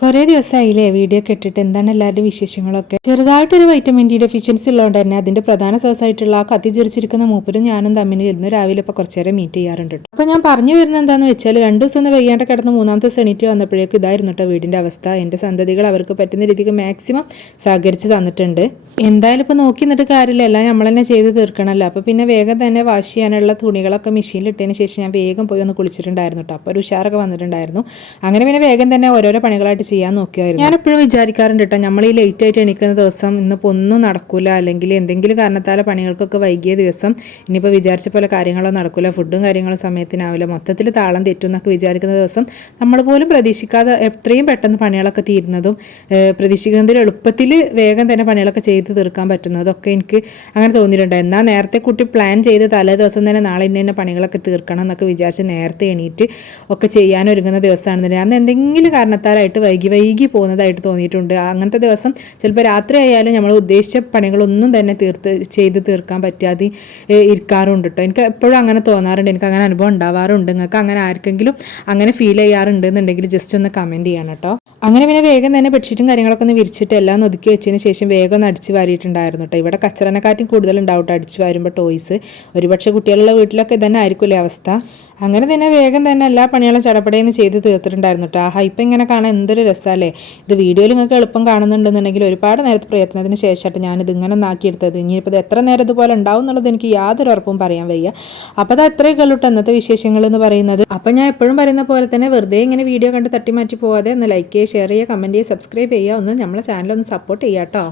കുറേ ദിവസമായില്ലേ വീഡിയോ ഒക്കെ ഇട്ടിട്ട് എന്താണ് എല്ലാവരുടെ വിശേഷങ്ങളൊക്കെ. ചെറുതായിട്ടൊരു വൈറ്റമിൻ ഡി ഡെഫിഷ്യൻസി ഉള്ളതുകൊണ്ട് തന്നെ അതിന്റെ പ്രധാന സോഴ്സായിട്ടുള്ള ആ കത്തിച്ചിരിച്ചിരിക്കുന്ന മൂപ്പരും ഞാനും തമ്മിൽ ഇന്ന് രാവിലെ ഇപ്പോൾ കുറച്ച് നേരം മീറ്റ് ചെയ്യാറുണ്ട്. അപ്പോൾ ഞാൻ പറഞ്ഞു വരുന്നത് എന്താണെന്ന് വെച്ചാൽ 2 ദിവസം ഒന്ന് വയ്യാണ്ട് കിടന്ന് 3ാമത്തെ ദിവസം എണീറ്റ് വന്നപ്പോഴേക്കും ഇതായിരുന്നു കേട്ടോ വീടിൻ്റെ അവസ്ഥ. എൻ്റെ സന്തതികൾ അവർക്ക് പറ്റുന്ന രീതിക്ക് മാക്സിമം സഹകരിച്ച് തന്നിട്ടുണ്ട്. എന്തായാലും ഇപ്പോൾ നോക്കി നിന്നിട്ട് കാര്യമില്ല, എല്ലാം നമ്മൾ തന്നെ ചെയ്ത് തീർക്കണമല്ലോ. അപ്പോൾ പിന്നെ വേഗം തന്നെ വാഷ് ചെയ്യാനുള്ള തുണികളൊക്കെ മെഷീനിൽ ഇട്ടതിന് ശേഷം ഞാൻ വേഗം പോയി ഒന്ന് കുളിച്ചിട്ടുണ്ടായിരുന്നു കേട്ടോ. അപ്പോൾ ഒരു ഉഷാറൊക്കെ വന്നിട്ടുണ്ടായിരുന്നു. അങ്ങനെ പിന്നെ വേഗം തന്നെ ഓരോരോ പണികളായിട്ട് ചെയ്യാൻ നോക്കിയായിരുന്നു. ഞാൻ എപ്പോഴും വിചാരിക്കാറുണ്ട് കേട്ടോ, നമ്മൾ ഈ ലേറ്റ് ആയിട്ട് എണീക്കുന്ന ദിവസം ഇന്നിപ്പോൾ ഒന്നും നടക്കില്ല, അല്ലെങ്കിൽ എന്തെങ്കിലും കാരണത്താൽ പണികൾക്കൊക്കെ വൈകിയ ദിവസം ഇനിയിപ്പോൾ വിചാരിച്ച പോലെ കാര്യങ്ങളോ നടക്കില്ല, ഫുഡും കാര്യങ്ങളും സമയത്തിനാവില്ല, മൊത്തത്തിൽ താളം തെറ്റും എന്നൊക്കെ വിചാരിക്കുന്ന ദിവസം നമ്മൾ പോലും പ്രതീക്ഷിക്കാതെ എത്രയും പെട്ടെന്ന് പണികളൊക്കെ തീരുന്നതും പ്രതീക്ഷിക്കുന്നതിൽ എളുപ്പത്തിൽ വേഗം തന്നെ പണികളൊക്കെ ചെയ്ത് തീർക്കാൻ പറ്റുന്നതൊക്കെ എനിക്ക് അങ്ങനെ തോന്നിയിട്ടുണ്ട്. എന്നാൽ നേരത്തെ കുട്ടി പ്ലാൻ ചെയ്ത് തലേ ദിവസം തന്നെ നാളെ ഇന്ന പണികളൊക്കെ തീർക്കണം എന്നൊക്കെ വിചാരിച്ച് നേരത്തെ എണീറ്റ് ഒക്കെ ചെയ്യാനൊരുങ്ങുന്ന ദിവസമാണെന്നുണ്ടെങ്കിൽ അന്ന് എന്തെങ്കിലും കാരണത്താലായിട്ട് വൈകി പോകുന്നതായിട്ട് തോന്നിയിട്ടുണ്ട്. അങ്ങനത്തെ ദിവസം ചിലപ്പോൾ രാത്രി ആയാലും നമ്മൾ ഉദ്ദേശിച്ച പണികളൊന്നും തന്നെ ചെയ്ത് തീർക്കാൻ പറ്റാതെ ഇരിക്കാറുണ്ട് കേട്ടോ. എനിക്ക് എപ്പോഴും അങ്ങനെ തോന്നാറുണ്ട്, എനിക്ക് അങ്ങനെ അനുഭവം ഉണ്ടാവാറുണ്ട്. നിങ്ങൾക്ക് അങ്ങനെ ആർക്കെങ്കിലും അങ്ങനെ ഫീൽ ചെയ്യാറുണ്ട് എന്നുണ്ടെങ്കിൽ ജസ്റ്റ് ഒന്ന് കമൻറ്റ് ചെയ്യണം കേട്ടോ. അങ്ങനെ പിന്നെ വേഗം തന്നെ ബെഡ്ഷീറ്റും കാര്യങ്ങളൊക്കെ ഒന്ന് വിരിച്ചിട്ട് എല്ലാം ഒതുക്കി വെച്ചതിന് ശേഷം വേഗം ഒന്ന് അടിച്ച് വാരിയിട്ടുണ്ടായിരുന്നു കേട്ടോ. ഇവിടെ കച്ചറനെക്കാട്ടും കൂടുതലുണ്ടാവും കേട്ടോ അടിച്ച് വാരുമ്പോൾ ടോയ്സ്. ഒരുപക്ഷെ കുട്ടികളുടെ വീട്ടിലൊക്കെ ഇതന്നെ ആയിരിക്കുമല്ലേ അവസ്ഥ. അങ്ങനെ തന്നെ വേഗം തന്നെ എല്ലാ പണികളും ചടപടയെന്ന് ചെയ്ത് തീർത്തിട്ടുണ്ടായിരുന്നു കേട്ടോ. ഇപ്പം ഇങ്ങനെ കാണാൻ എന്തൊരു രസമല്ലേ. ഇത് വീഡിയോയിൽ നിങ്ങൾക്ക് എളുപ്പം കാണുന്നുണ്ടെന്നുണ്ടെങ്കിൽ ഒരുപാട് നേരത്തെ പ്രയത്നത്തിന് ശേഷമായിട്ട് ഞാനിത് ഇങ്ങനെ ഒന്നാക്കിയെടുത്തത്. ഇനിയിപ്പോൾ ഇത് എത്ര നേരം ഇതുപോലെ ഉണ്ടാവും എന്നുള്ളത് എനിക്ക് യാതൊരു ഉറപ്പും പറയാൻ വയ്യ. അപ്പോൾ അത് അത്രയൊക്കെ ഉള്ളൂ കേട്ടോ ഇന്നത്തെ വിശേഷങ്ങൾ എന്ന് പറയുന്നത്. അപ്പം ഞാൻ എപ്പോഴും പറയുന്ന പോലെ തന്നെ വെറുതെ ഇങ്ങനെ വീഡിയോ കണ്ട് തട്ടിമാറ്റി പോവാതെ ഒന്ന് ലൈക്ക് ചെയ്യുക, ഷെയർ ചെയ്യുക, കമൻറ്റ് ചെയ്യുക, സബ്സ്ക്രൈബ് ചെയ്യുക, ഒന്ന് നമ്മളെ ചാനലൊന്ന് സപ്പോർട്ട് ചെയ്യുക കേട്ടോ.